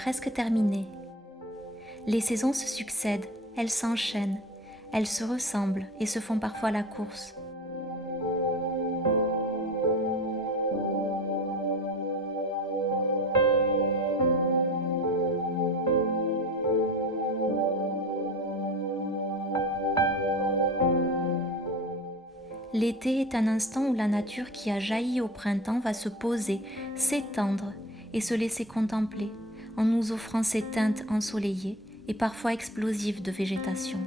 presque terminée. Les saisons se succèdent, elles s'enchaînent, elles se ressemblent et se font parfois la course. L'été est un instant où la nature qui a jailli au printemps va se poser, s'étendre et se laisser contempler, en nous offrant ses teintes ensoleillées et parfois explosives de végétation.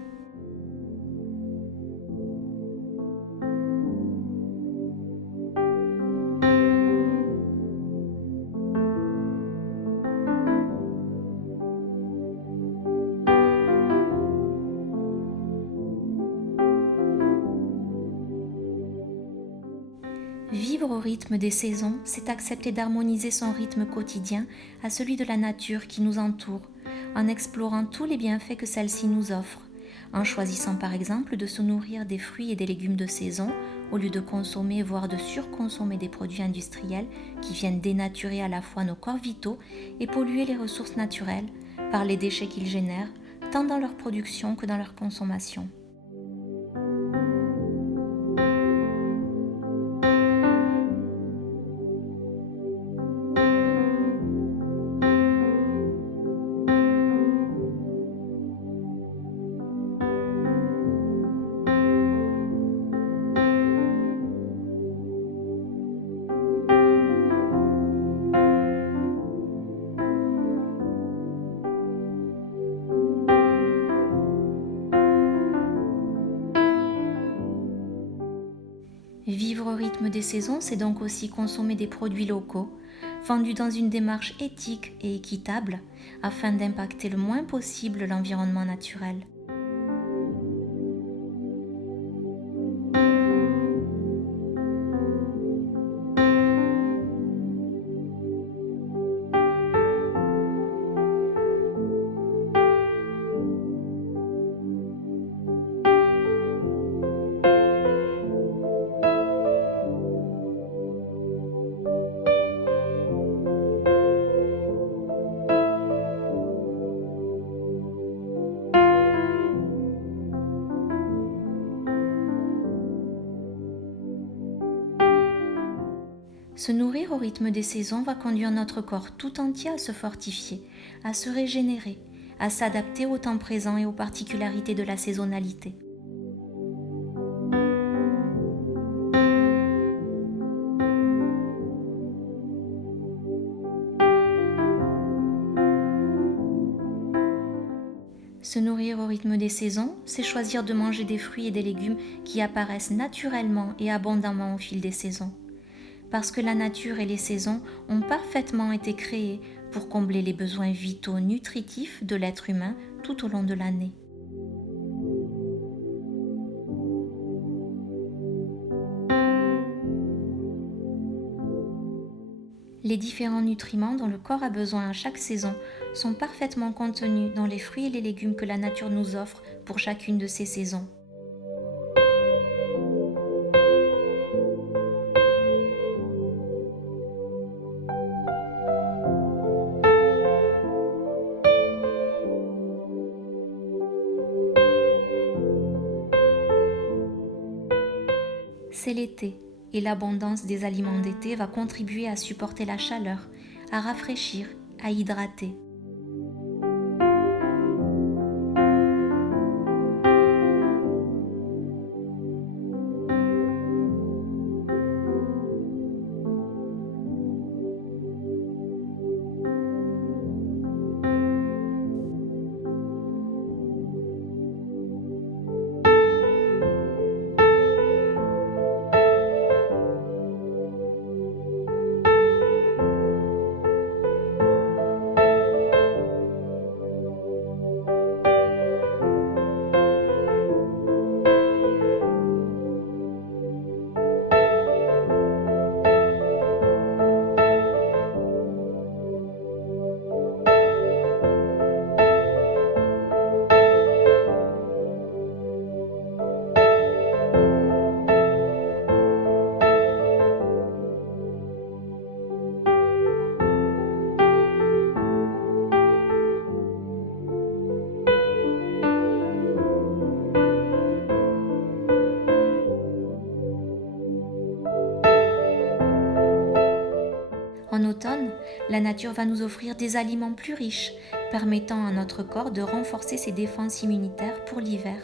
Vivre au rythme des saisons, c'est accepter d'harmoniser son rythme quotidien à celui de la nature qui nous entoure, en explorant tous les bienfaits que celle-ci nous offre, en choisissant par exemple de se nourrir des fruits et des légumes de saison au lieu de consommer, voire de surconsommer des produits industriels qui viennent dénaturer à la fois nos corps vitaux et polluer les ressources naturelles par les déchets qu'ils génèrent, tant dans leur production que dans leur consommation. Vivre au rythme des saisons, c'est donc aussi consommer des produits locaux, vendus dans une démarche éthique et équitable, afin d'impacter le moins possible l'environnement naturel. Se nourrir au rythme des saisons va conduire notre corps tout entier à se fortifier, à se régénérer, à s'adapter au temps présent et aux particularités de la saisonnalité. Se nourrir au rythme des saisons, c'est choisir de manger des fruits et des légumes qui apparaissent naturellement et abondamment au fil des saisons. Parce que la nature et les saisons ont parfaitement été créées pour combler les besoins vitaux nutritifs de l'être humain tout au long de l'année. Les différents nutriments dont le corps a besoin à chaque saison sont parfaitement contenus dans les fruits et les légumes que la nature nous offre pour chacune de ces saisons. C'est l'été, et l'abondance des aliments d'été va contribuer à supporter la chaleur, à rafraîchir, à hydrater. La nature va nous offrir des aliments plus riches, permettant à notre corps de renforcer ses défenses immunitaires pour l'hiver.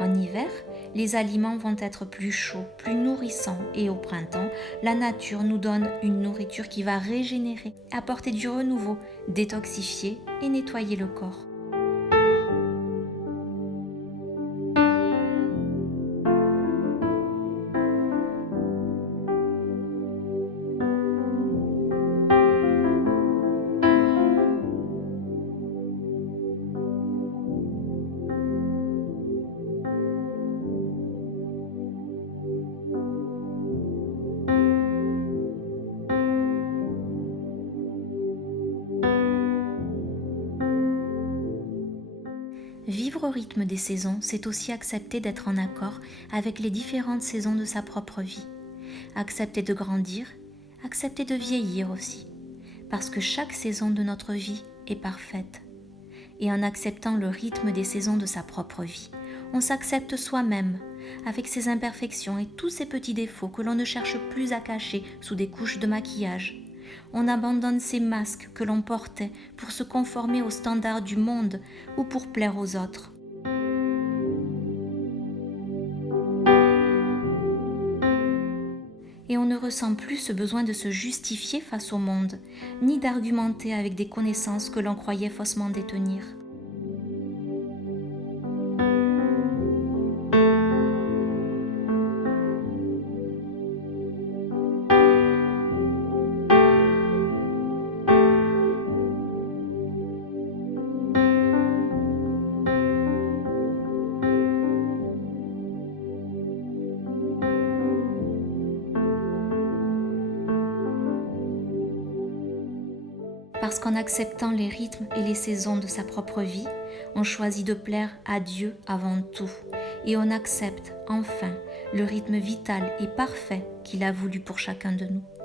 En hiver, les aliments vont être plus chauds, plus nourrissants et au printemps, la nature nous donne une nourriture qui va régénérer, apporter du renouveau, détoxifier et nettoyer le corps. Vivre au rythme des saisons, c'est aussi accepter d'être en accord avec les différentes saisons de sa propre vie. Accepter de grandir, accepter de vieillir aussi, parce que chaque saison de notre vie est parfaite. Et en acceptant le rythme des saisons de sa propre vie, on s'accepte soi-même, avec ses imperfections et tous ses petits défauts que l'on ne cherche plus à cacher sous des couches de maquillage. On abandonne ces masques que l'on portait pour se conformer aux standards du monde ou pour plaire aux autres. Et on ne ressent plus ce besoin de se justifier face au monde, ni d'argumenter avec des connaissances que l'on croyait faussement détenir. Parce qu'en acceptant les rythmes et les saisons de sa propre vie, on choisit de plaire à Dieu avant tout. Et on accepte enfin le rythme vital et parfait qu'il a voulu pour chacun de nous.